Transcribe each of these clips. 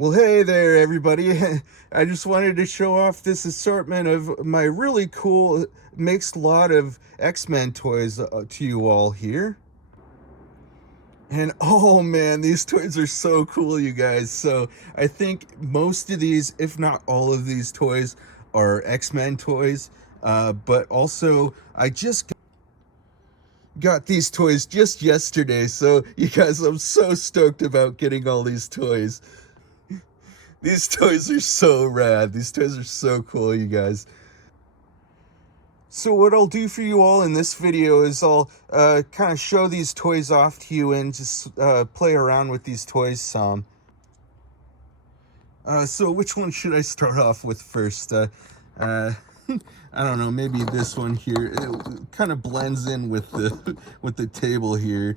Well, hey there, everybody. I just wanted to show off this assortment of my really cool mixed lot of X-Men toys to you all here. And oh man, these toys are so cool, you guys. So I think most of these, if not all of these toys, are X-Men toys. But also, I just got these toys just yesterday. So you guys, I'm so stoked about getting all these toys. These toys are so rad. These toys are so cool, you guys. So what I'll do for you all in this video is I'll kind of show these toys off to you and just play around with these toys some. So which one should I start off with first? I don't know, maybe this one here. It kind of blends in with the with the table here.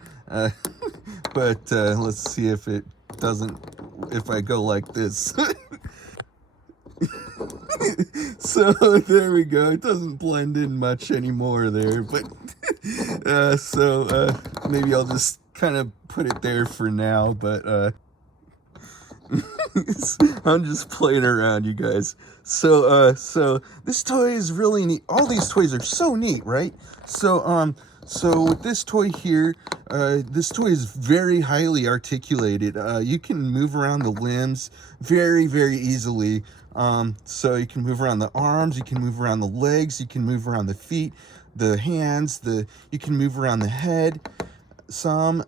But let's see if it doesn't, if I go like this. So there we go. It doesn't blend in much anymore there, but maybe I'll just kind of put it there for now, but I'm just playing around, you guys. So this toy is really neat. All these toys are so neat, right? So with this toy here, this toy is very highly articulated. You can move around the limbs very, very easily. So you can move around the arms, you can move around the legs, you can move around the feet, the hands, you can move around the head some.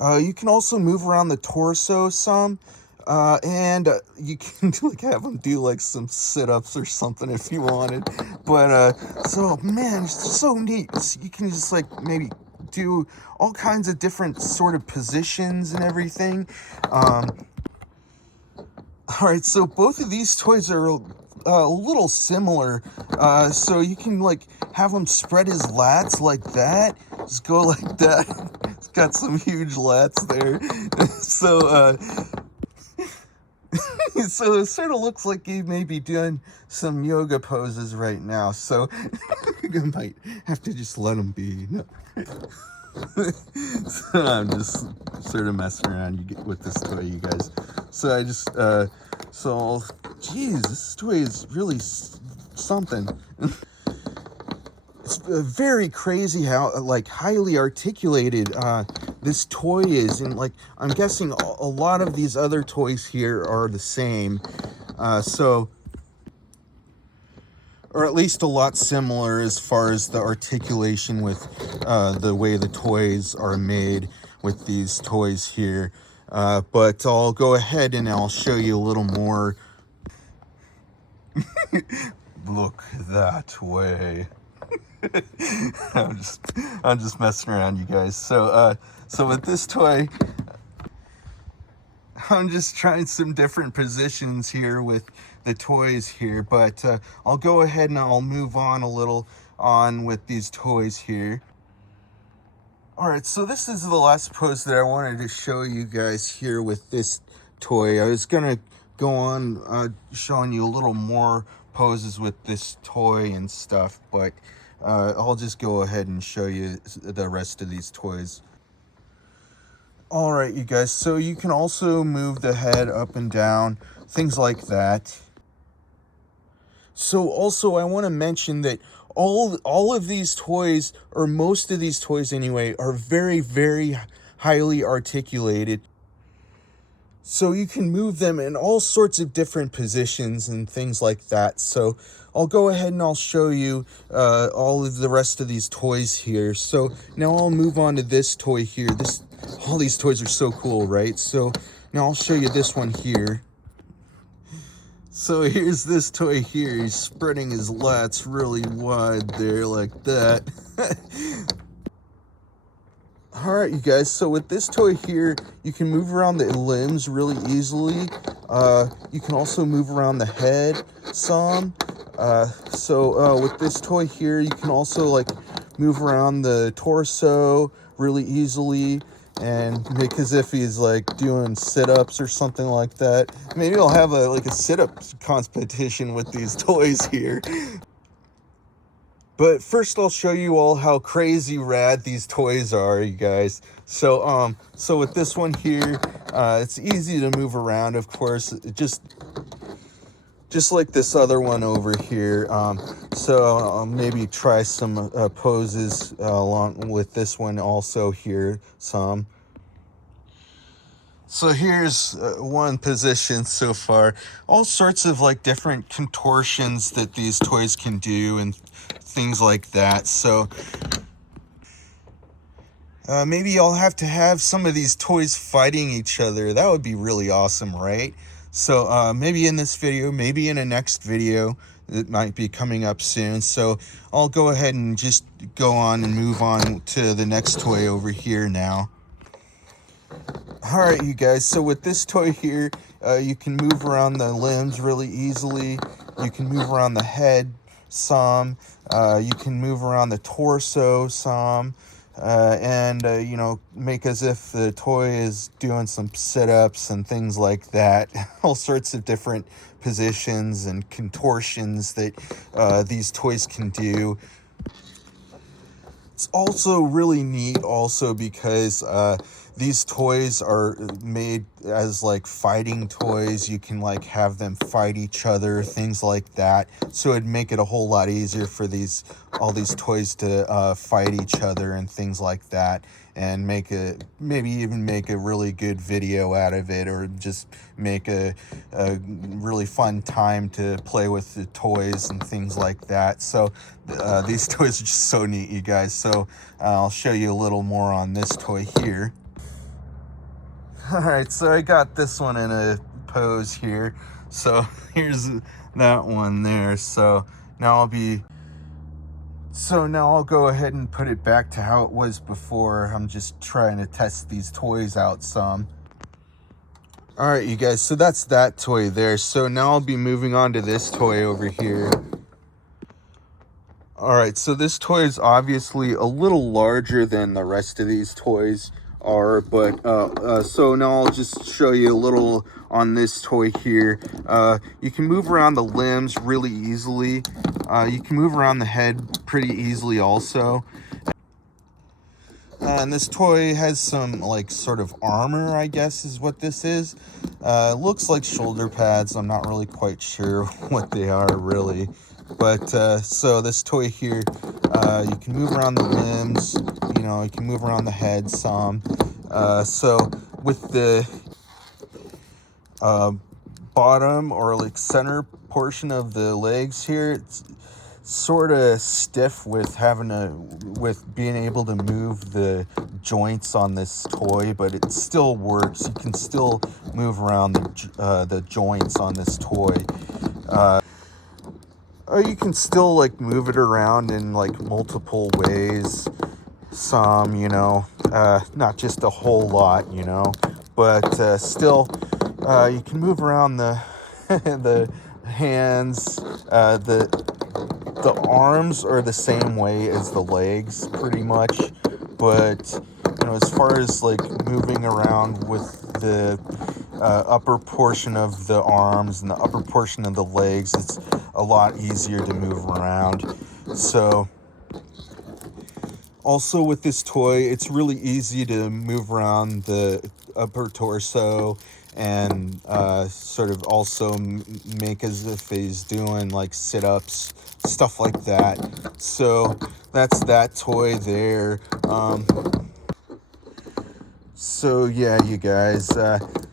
You can also move around the torso some. And you can like have them do like some sit-ups or something if you wanted. But so man, it's so neat. You can just like maybe do all kinds of different sort of positions and everything. All right, so both of these toys are a little similar. So you can like have him spread his lats like that. Just go like that. It's got some huge lats there. So so it sort of looks like he may be doing some yoga poses right now. So I might have to just let him be. No. So I'm just sort of messing around with this toy, you guys. So I just, geez, this toy is really something. It's very crazy how, like, highly articulated this toy is. And, like, I'm guessing a lot of these other toys here are the same. Or at least a lot similar as far as the articulation with the way the toys are made with these toys here. But I'll go ahead and I'll show you a little more. Look that way. I'm just messing around, you guys. So with this toy, I'm just trying some different positions here with the toys here, but I'll go ahead and I'll move on a little on with these toys here. All right, so this is the last pose that I wanted to show you guys here with this toy. I was gonna go on showing you a little more poses with this toy and stuff, but I'll just go ahead and show you the rest of these toys. All right, you guys, so you can also move the head up and down, things like that. So also I want to mention that all of these toys, or most of these toys anyway, are very, very highly articulated. So you can move them in all sorts of different positions and things like that. So I'll go ahead and I'll show you all of the rest of these toys here. So now I'll move on to this toy here. All these toys are so cool, right? So now I'll show you this one here. So here's this toy here. He's spreading his lats really wide there like that. All right, you guys, so with this toy here, you can move around the limbs really easily. You can also move around the head some. With this toy here, you can also like move around the torso really easily and make as if he's like doing sit-ups or something like that. Maybe I'll have a sit-up competition with these toys here. But first I'll show you all how crazy rad these toys are, you guys. So with this one here, It's easy to move around, of course, just like this other one over here. So I'll maybe try some poses along with this one also here some. So here's one position so far. All sorts of like different contortions that these toys can do and things like that. So maybe I'll have to have some of these toys fighting each other. That would be really awesome, right? So maybe in this video, maybe in a next video that might be coming up soon. So I'll go ahead and just go on and move on to the next toy over here now. All right, you guys, so with this toy here, you can move around the limbs really easily. You can move around the head some. You can move around the torso some. And you know, make as if the toy is doing some sit-ups and things like that. All sorts of different positions and contortions that these toys can do. It's also really neat also because these toys are made as like fighting toys. You can like have them fight each other, things like that. So it'd make it a whole lot easier for all these toys to fight each other and things like that, and maybe even make a really good video out of it, or just make a really fun time to play with the toys and things like that. So these toys are just so neat, you guys. So I'll show you a little more on this toy here. All right, so I got this one in a pose here. So here's that one there. So now I'll go ahead and put it back to how it was before. I'm just trying to test these toys out some. All right, you guys, so that's that toy there. So now I'll be moving on to this toy over here. All right, so this toy is obviously a little larger than the rest of these toys are, but so now I'll just show you a little on this toy here. You can move around the limbs really easily. You can move around the head pretty easily also. And this toy has some like sort of armor, I guess is what this is. Looks like shoulder pads. I'm not really quite sure what they are really. But so this toy here, you can move around the limbs, you know, you can move around the head some. So with the bottom or like center portion of the legs here, it's sort of stiff with being able to move the joints on this toy, but it still works. You can still move around the joints on this toy. You can still like move it around in like multiple ways. Some, you know, not just a whole lot, you know, but still, you can move around the the hands. The arms are the same way as the legs, pretty much. But you know, as far as like moving around with the upper portion of the arms and the upper portion of the legs, it's a lot easier to move around. So also with this toy, it's really easy to move around the upper torso and sort of also make as if he's doing like sit-ups, stuff like that. So that's that toy there. So yeah, you guys,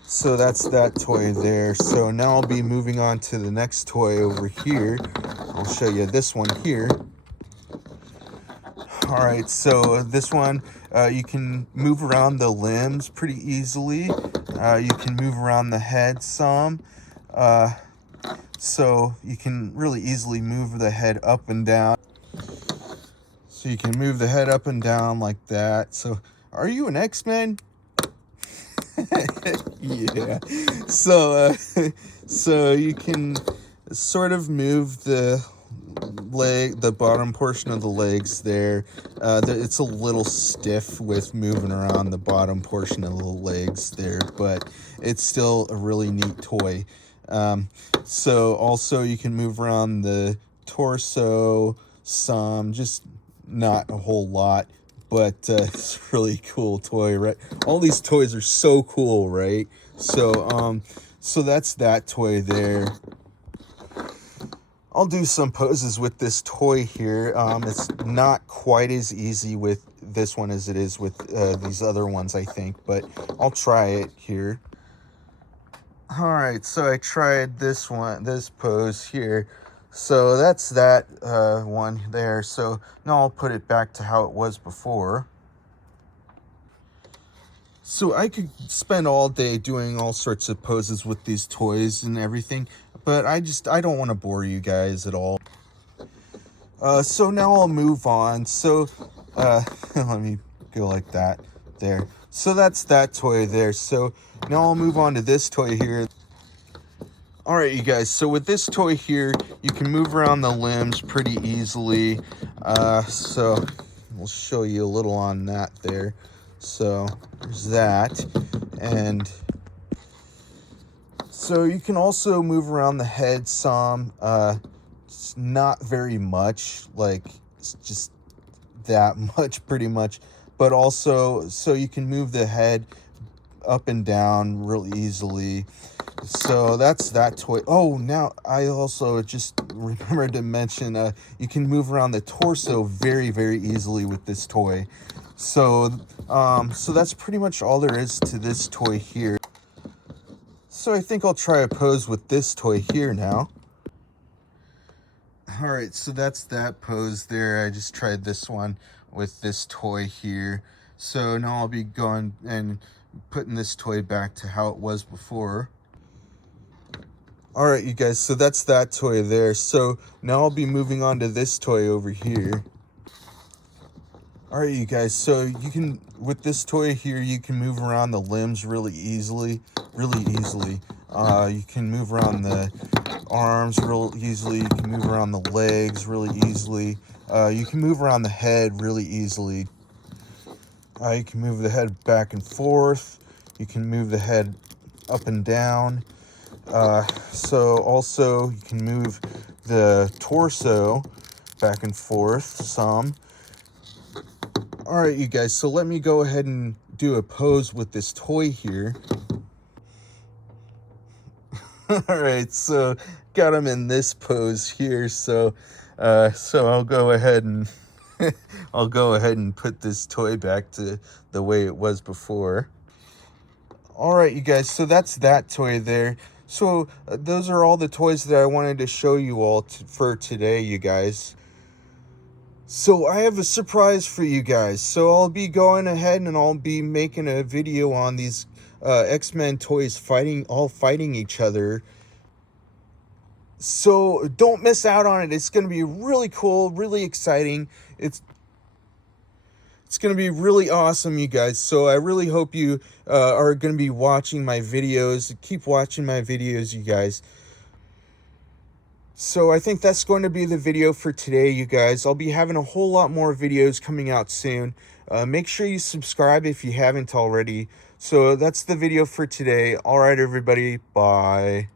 so that's that toy there. So now I'll be moving on to the next toy over here. I'll show you this one here. All right, so this one, you can move around the limbs pretty easily. You can move around the head some. So you can really easily move the head up and down. So you can move the head up and down like that. So are you an X-Men? Yeah. So so you can sort of move the bottom portion of the legs there. It's a little stiff with moving around the bottom portion of the legs there, but it's still a really neat toy. So also you can move around the torso some, just not a whole lot, but it's a really cool toy, right? All these toys are so cool, right? So that's that toy there. I'll do some poses with this toy here. It's not quite as easy with this one as it is with these other ones, I think, but I'll try it here. All right, so I tried this pose here. So that's that one there. So now I'll put it back to how it was before. So I could spend all day doing all sorts of poses with these toys and everything, but I don't want to bore you guys at all. So now I'll move on. So let me go like that there. So that's that toy there. So now I'll move on to this toy here. All right, you guys, so with this toy here, you can move around the limbs pretty easily. So we'll show you a little on that there. So there's that. And so you can also move around the head some. It's not very much, like it's just that much pretty much. But also, so you can move the head up and down real easily. So that's that toy. Oh, now I also just remembered to mention you can move around the torso very, very easily with this toy. So so that's pretty much all there is to this toy here. So I think I'll try a pose with this toy here now. All right, so that's that pose there. I just tried this one with this toy here. So now I'll be going and putting this toy back to how it was before. All right, you guys, so that's that toy there. So now I'll be moving on to this toy over here. All right, you guys, so you can, with this toy here, you can move around the limbs really easily. You can move around the arms real easily. You can move around the legs really easily. You can move around the head really easily. You can move the head back and forth. You can move the head up and down. So also you can move the torso back and forth some. All right, you guys, so let me go ahead and do a pose with this toy here. All right, so got him in this pose here. So I'll go ahead and put this toy back to the way it was before. All right, you guys, so that's that toy there. So those are all the toys that I wanted to show you all for today, you guys. So I have a surprise for you guys. So I'll be going ahead and I'll be making a video on these X-Men toys all fighting each other. So don't miss out on it. It's going to be really cool, really exciting. It's going to be really awesome, you guys. So I really hope you are going to be watching my videos. Keep watching my videos, you guys. So I think that's going to be the video for today, you guys. I'll be having a whole lot more videos coming out soon. Make sure you subscribe if you haven't already. So that's the video for today. All right, everybody. Bye.